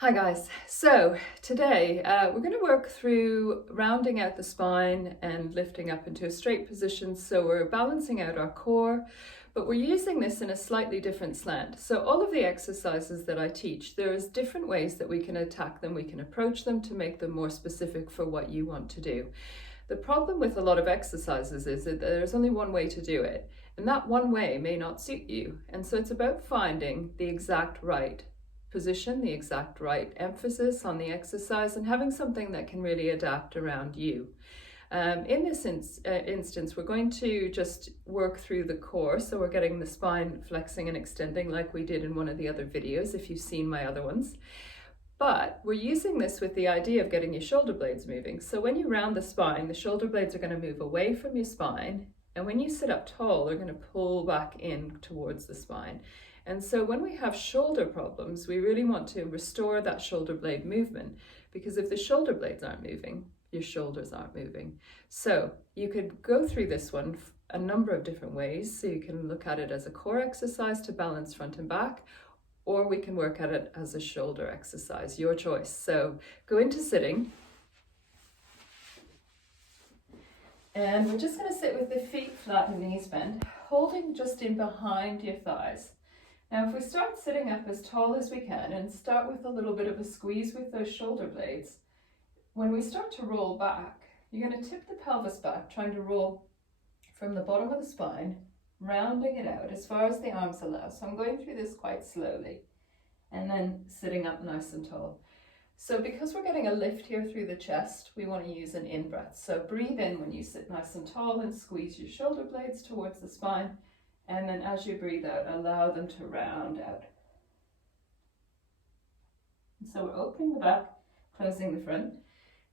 Hi guys, so today we're going to work through rounding out the spine and lifting up into a straight position, so we're balancing out our core, but we're using this in a slightly different slant. So all of the exercises that I teach, there's different ways that we can attack them, we can approach them to make them more specific for what you want to do. The problem with a lot of exercises is that there's only one way to do it, and that one way may not suit you, and so it's about finding the exact right position, the exact right emphasis on the exercise, and having something that can really adapt around you. In this instance, we're going to just work through the core, so we're getting the spine flexing and extending like we did in one of the other videos, if you've seen my other ones. But we're using this with the idea of getting your shoulder blades moving. So when you round the spine, the shoulder blades are going to move away from your spine, and when you sit up tall, they're going to pull back in towards the spine. And so when we have shoulder problems, we really want to restore that shoulder blade movement, because if the shoulder blades aren't moving, your shoulders aren't moving. So you could go through this one a number of different ways. So you can look at it as a core exercise to balance front and back, or we can work at it as a shoulder exercise, your choice. So go into sitting. And we're just going to sit with the feet flat and knees bent, holding just in behind your thighs. Now, if we start sitting up as tall as we can and start with a little bit of a squeeze with those shoulder blades, when we start to roll back, you're going to tip the pelvis back, trying to roll from the bottom of the spine, rounding it out as far as the arms allow. So I'm going through this quite slowly, and then sitting up nice and tall. So because we're getting a lift here through the chest, we want to use an in-breath. So breathe in when you sit nice and tall and squeeze your shoulder blades towards the spine. And then as you breathe out, allow them to round out. And so we're opening the back, closing the front.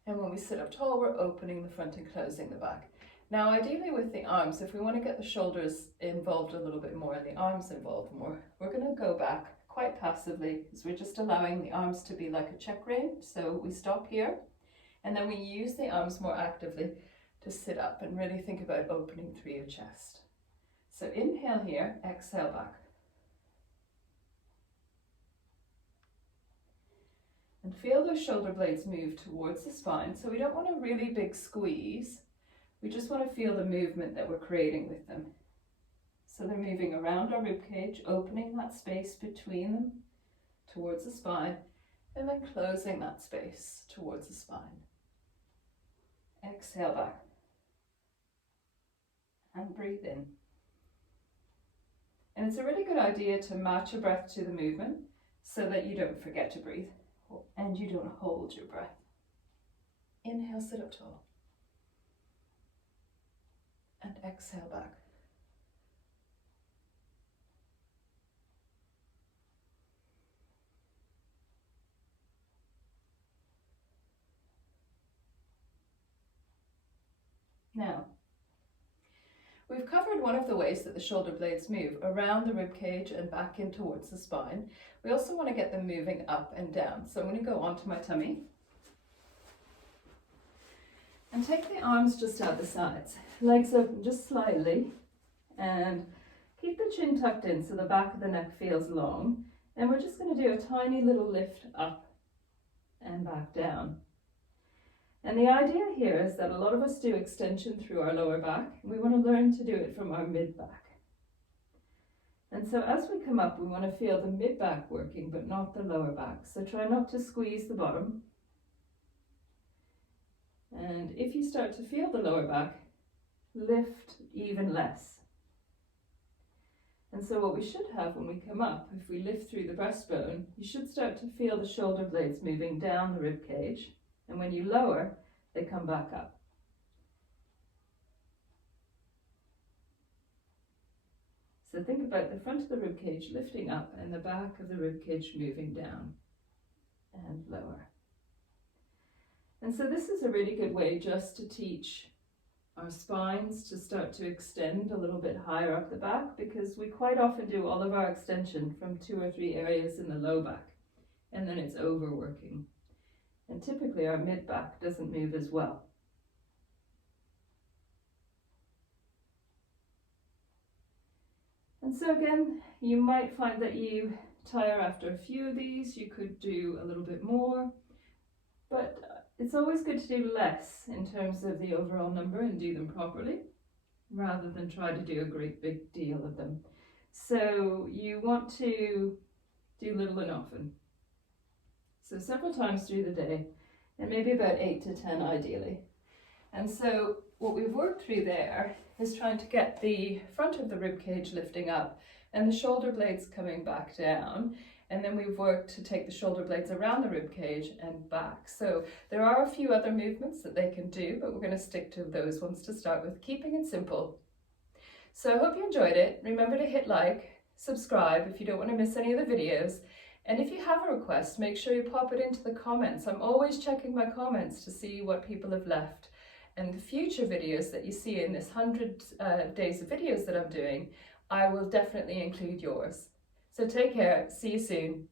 And when we sit up tall, we're opening the front and closing the back. Now, ideally with the arms, if we want to get the shoulders involved a little bit more and the arms involved more, we're going to go back quite passively, because we're just allowing the arms to be like a check rein. So we stop here, and then we use the arms more actively to sit up and really think about opening through your chest. So inhale here, exhale back. And feel those shoulder blades move towards the spine. So we don't want a really big squeeze. We just want to feel the movement that we're creating with them. So they're moving around our ribcage, opening that space between them towards the spine, and then closing that space towards the spine. Exhale back. And breathe in. And it's a really good idea to match your breath to the movement so that you don't forget to breathe and you don't hold your breath. Inhale, sit up tall. And exhale back. Now, we've covered one of the ways that the shoulder blades move around the rib cage and back in towards the spine. We also want to get them moving up and down. So I'm going to go onto my tummy and take the arms just out the sides. Legs open just slightly, and keep the chin tucked in so the back of the neck feels long. And we're just going to do a tiny little lift up and back down. And the idea here is that a lot of us do extension through our lower back. We want to learn to do it from our mid-back. And so as we come up, we want to feel the mid-back working, but not the lower back. So try not to squeeze the bottom. And if you start to feel the lower back, lift even less. And so what we should have when we come up, if we lift through the breastbone, you should start to feel the shoulder blades moving down the rib cage. And when you lower, they come back up. So think about the front of the rib cage lifting up and the back of the rib cage moving down and lower. And so this is a really good way just to teach our spines to start to extend a little bit higher up the back, because we quite often do all of our extension from 2 or 3 areas in the low back, and then it's overworking. And typically our mid-back doesn't move as well. And so again, you might find that you tire after a few of these. You could do a little bit more, but it's always good to do less in terms of the overall number and do them properly, rather than try to do a great big deal of them. So you want to do little and often. So several times through the day, and maybe about 8 to 10 ideally. And so what we've worked through there is trying to get the front of the rib cage lifting up and the shoulder blades coming back down. And then we've worked to take the shoulder blades around the rib cage and back. So there are a few other movements that they can do, but we're going to stick to those ones to start with, keeping it simple. So I hope you enjoyed it. Remember to hit like, subscribe if you don't want to miss any of the videos. And if you have a request, make sure you pop it into the comments. I'm always checking my comments to see what people have left. And the future videos that you see in this 100 days of videos that I'm doing, I will definitely include yours. So take care, see you soon.